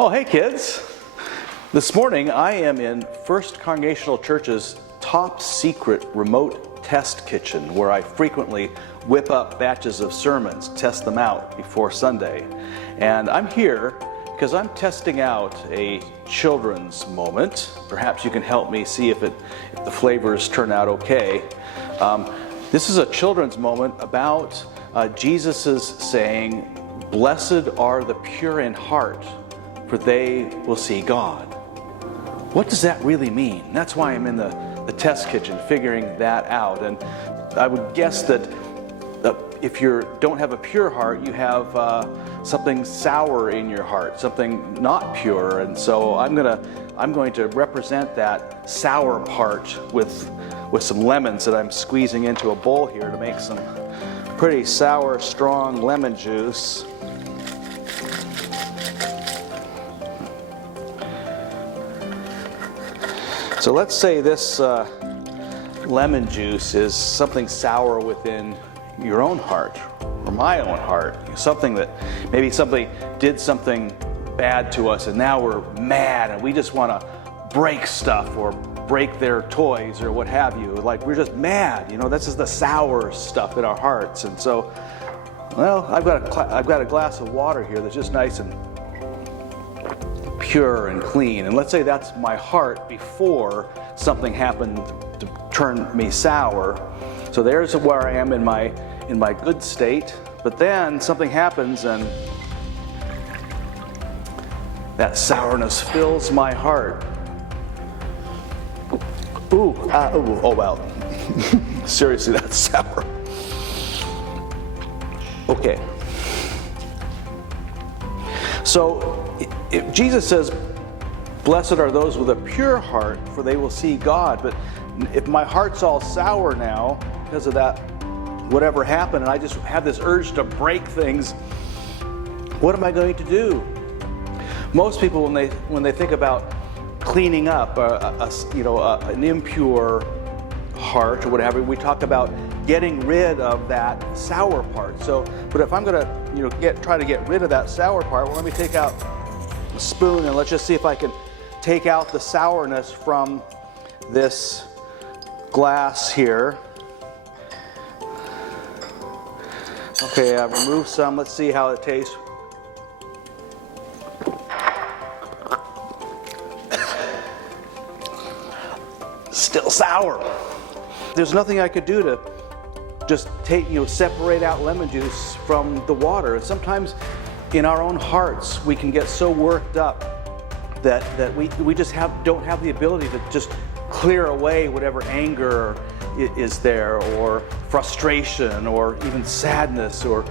Oh, hey kids. This morning I am in First Congregational Church's top secret remote test kitchen where I frequently whip up batches of sermons, test them out before Sunday. And I'm here because I'm testing out a children's moment. Perhaps you can help me see if the flavors turn out okay. This is a children's moment about Jesus' saying, "Blessed are the pure in heart, for they will see God." What does that really mean? That's why I'm in the test kitchen figuring that out. And I would guess that if you don't have a pure heart, you have something sour in your heart, something not pure. And so I'm going to represent that sour part with some lemons that I'm squeezing into a bowl here to make some pretty sour, strong lemon juice. So let's say this lemon juice is something sour within your own heart, or my own heart. Something that maybe somebody did something bad to us and now we're mad and we just want to break stuff or break their toys or what have you. Like we're just mad, this is the sour stuff in our hearts. And so, well, I've got a glass of water here that's just nice and pure and clean. And let's say that's my heart before something happened to turn me sour. So there's where I am in my good state. But then something happens and that sourness fills my heart. Oh wow. Seriously, that's sour. Okay. So if Jesus says, "Blessed are those with a pure heart, for they will see God." But if my heart's all sour now because of that, whatever happened, and I just have this urge to break things, what am I going to do? Most people, when they think about cleaning up an impure heart or whatever, we talk about getting rid of that sour part. So, but if I'm going to try to get rid of that sour part, well, let me take out a spoon and let's just see if I can take out the sourness from this glass here. Okay, I've removed some. Let's see how it tastes. Still sour. There's nothing I could do to just separate out lemon juice from the water. And sometimes in our own hearts, we can get so worked up that we just don't have the ability to just clear away whatever anger is there, or frustration, or even sadness, or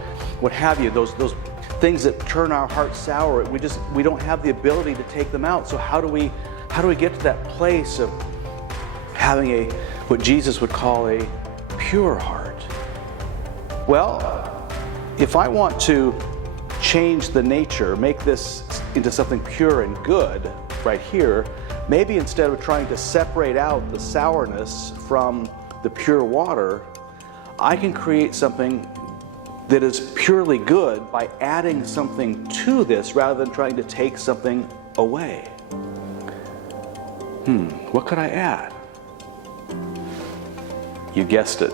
what have you. Those things that turn our hearts sour, we don't have the ability to take them out. So how do we get to that place of having what Jesus would call a pure heart? Well, if I want to change the nature, make this into something pure and good right here, maybe instead of trying to separate out the sourness from the pure water, I can create something that is purely good by adding something to this rather than trying to take something away. What could I add? You guessed it.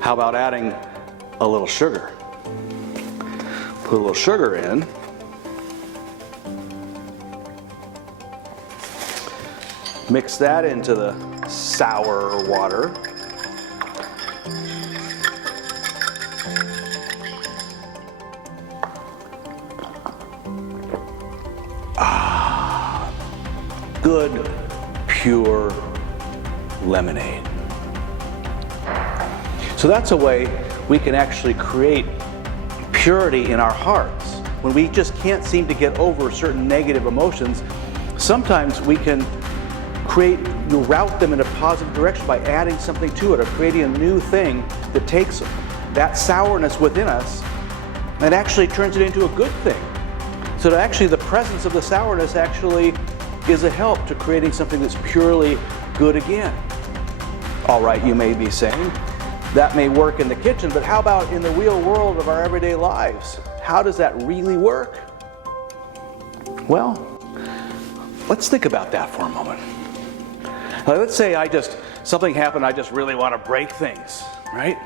How about adding a little sugar? Put a little sugar in. Mix that into the sour water. Good, pure lemonade. So that's a way we can actually create purity in our hearts. When we just can't seem to get over certain negative emotions, sometimes we can route them in a positive direction by adding something to it, or creating a new thing that takes that sourness within us and actually turns it into a good thing. So that actually the presence of the sourness actually is a help to creating something that's purely good again. All right, you may be saying, That may work in the kitchen, but how about in the real world of our everyday lives? How does that really work? Well, let's think about that for a moment. Let's say something happened, I just really want to break things, right?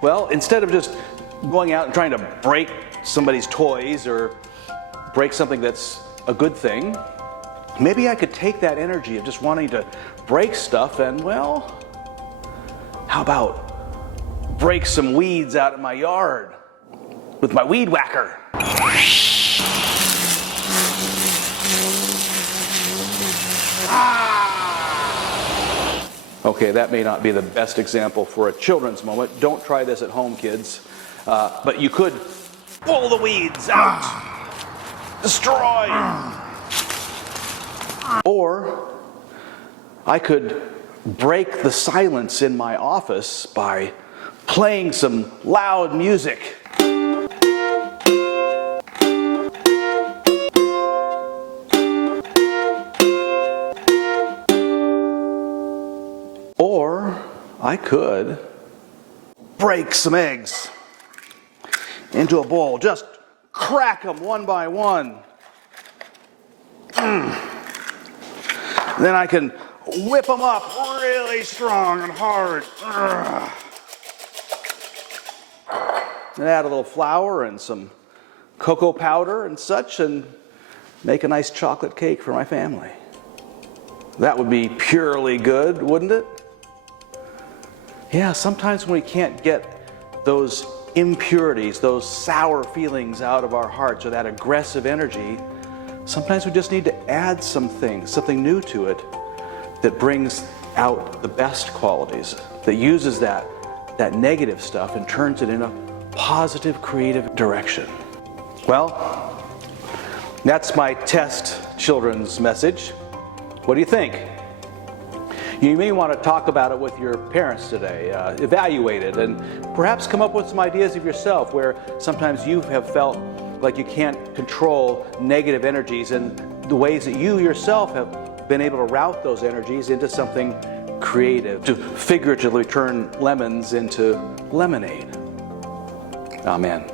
Well, instead of just going out and trying to break somebody's toys or break something that's a good thing, maybe I could take that energy of just wanting to break stuff and, well, how about break some weeds out in my yard with my weed whacker? Okay, that may not be the best example for a children's moment. Don't try this at home, kids. But you could pull the weeds out. Destroy. Or I could break the silence in my office by playing some loud music. Or I could break some eggs into a bowl. Just crack them one by one. Then I can whip them up really strong and hard. And add a little flour and some cocoa powder and such, and make a nice chocolate cake for my family. That would be purely good, wouldn't it? Yeah, sometimes when we can't get those impurities, those sour feelings out of our hearts, or that aggressive energy, sometimes we just need to add something new to it that brings out the best qualities, that uses that negative stuff and turns it in a positive, creative direction. Well, that's my test children's message. What do you think? You may want to talk about it with your parents today, evaluate it, and perhaps come up with some ideas of yourself where sometimes you have felt like you can't control negative energies, and the ways that you yourself have been able to route those energies into something creative, to figuratively turn lemons into lemonade. Amen.